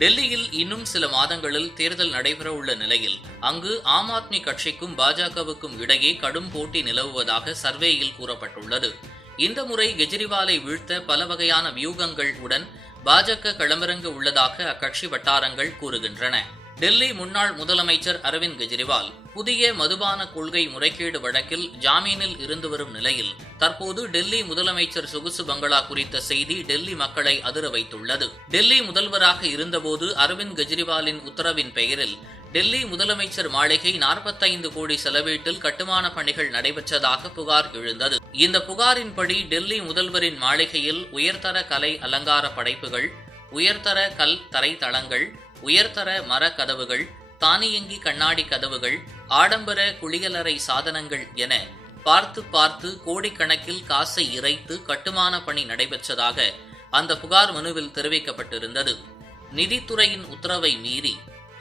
டெல்லியில் இன்னும் சில மாதங்களில் தேர்தல் நடைபெறவுள்ள நிலையில் அங்கு ஆம் ஆத்மி கட்சிக்கும் பாஜகவுக்கும் இடையே கடும் போட்டி நிலவுவதாக சர்வேயில் கூறப்பட்டுள்ளது. இந்த முறை கெஜ்ரிவாலை வீழ்த்த பல வகையான வியூகங்கள் உடன் பாஜக களமிறங்க உள்ளதாக அக்கட்சி வட்டாரங்கள் கூறுகின்றன. டெல்லி முன்னாள் முதலமைச்சர் அரவிந்த் கெஜ்ரிவால் புதிய மதுபான கொள்கை முறைகேடு வழக்கில் ஜாமீனில் இருந்து வரும் நிலையில் தற்போது டெல்லி முதலமைச்சர் சொகுசு பங்களா குறித்த செய்தி டெல்லி மக்களை அதிர வைத்துள்ளது. டெல்லி முதல்வராக இருந்தபோது அரவிந்த் கெஜ்ரிவாலின் உத்தரவின் பெயரில் டெல்லி முதலமைச்சர் மாளிகை 45 கோடி செலவீட்டில் கட்டுமான பணிகள் நடைபெற்றதாக புகார் எழுந்தது. இந்த புகாரின்படி டெல்லி முதல்வரின் மாளிகையில் உயர்தர கலை அலங்கார படைப்புகள், உயர்தர கல் தரை தளங்கள், உயர்தர மர கதவுகள், தானியங்கி கண்ணாடி கதவுகள், ஆடம்பர குளியலறை சாதனங்கள் என பார்த்து கோடிக்கணக்கில் காசை இறைத்து கட்டுமான பணி நடைபெற்றதாக அந்த புகார் மனுவில் தெரிவிக்கப்பட்டிருந்தது. நிதித்துறையின் உத்தரவை மீறி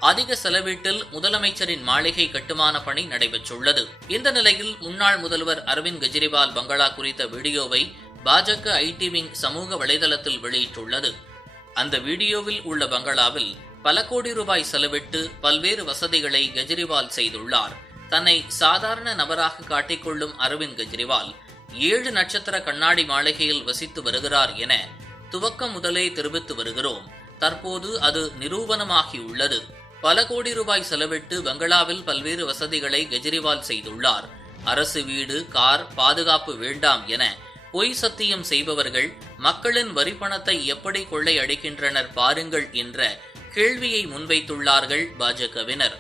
அதிக செலவீட்டில் முதலமைச்சரின் மாளிகை கட்டுமான பணி நடைபெற்றுள்ளது. இந்த நிலையில் முன்னாள் முதல்வர் அரவிந்த் கெஜ்ரிவால் பங்களா குறித்த வீடியோவை பாஜக ஐடி விங் சமூக வலைதளத்தில் வெளியிட்டுள்ளது. அந்த வீடியோவில் உள்ள பங்களாவில் பல கோடி ரூபாய் செலவிட்டு பல்வேறு வசதிகளை கெஜ்ரிவால் செய்துள்ளார். தன்னை சாதாரண நபராக காட்டிக்கொள்ளும் அரவிந்த் கெஜ்ரிவால் 7 நட்சத்திர கண்ணாடி மாளிகையில் வசித்து வருகிறார் என துவக்கம் முதலே தெரிவித்து வருகிறோம். தற்போது அது நிரூபணமாகியுள்ளது. பல கோடி ரூபாய் செலவிட்டு பங்களாவில் பல்வேறு வசதிகளை கெஜ்ரிவால் செய்துள்ளார். அரசு வீடு, கார், பாதுகாப்பு வேண்டாம் என பொய் சத்தியம் செய்பவர்கள் மக்களின் வரிப்பணத்தை எப்படி கொள்ளையடிக்கின்றனர் பாருங்கள் என்ற கேள்வியை முன்வைத்துள்ளார்கள் பாஜகவினர்.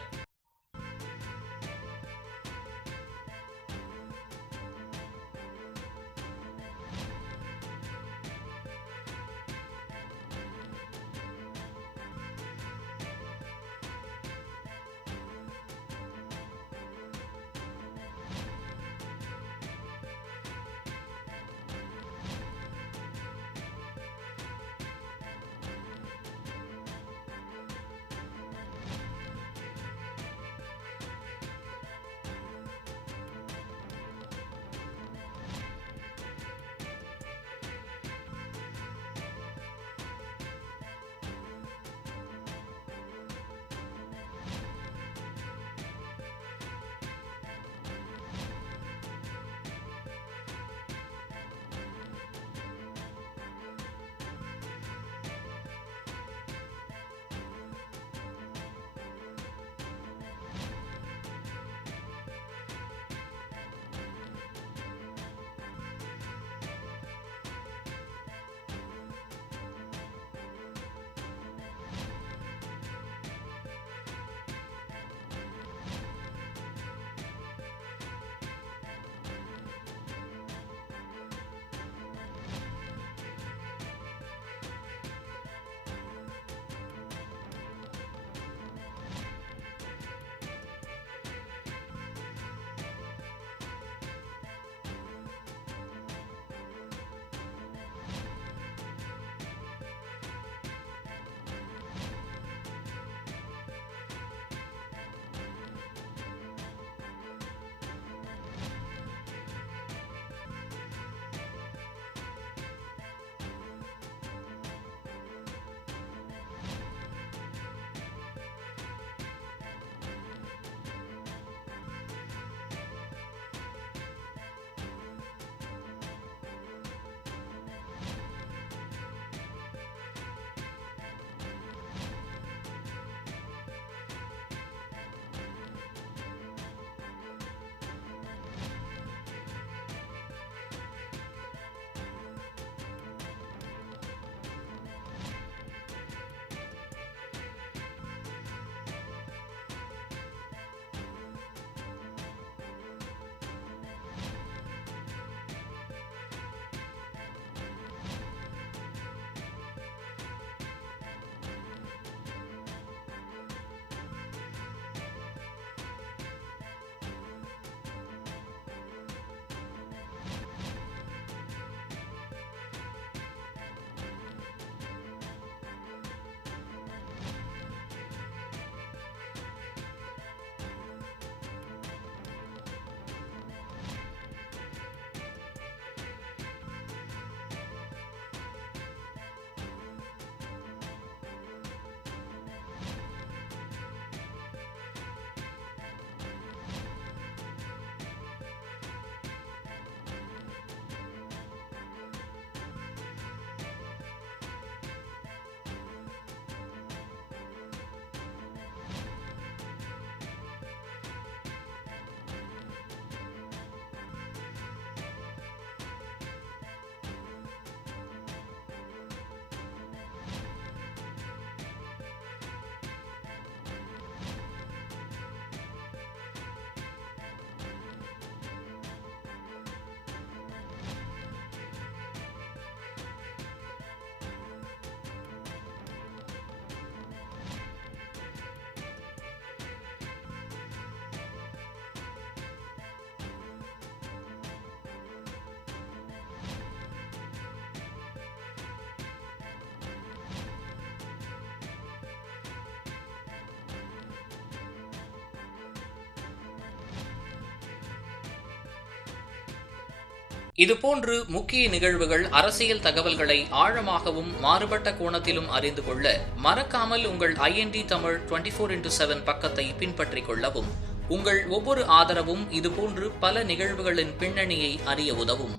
இதுபோன்று முக்கிய நிகழ்வுகள், அரசியல் தகவல்களை ஆழமாகவும் மாறுபட்ட கோணத்திலும் அறிந்து கொள்ள மறக்காமல் உங்கள் IND தமிழ் 24x7 பக்கத்தை பின்பற்றிக் கொள்ளவும். உங்கள் ஒவ்வொரு ஆதரவும் இதுபோன்று பல நிகழ்வுகளின் பின்னணியை அறிய உதவும்.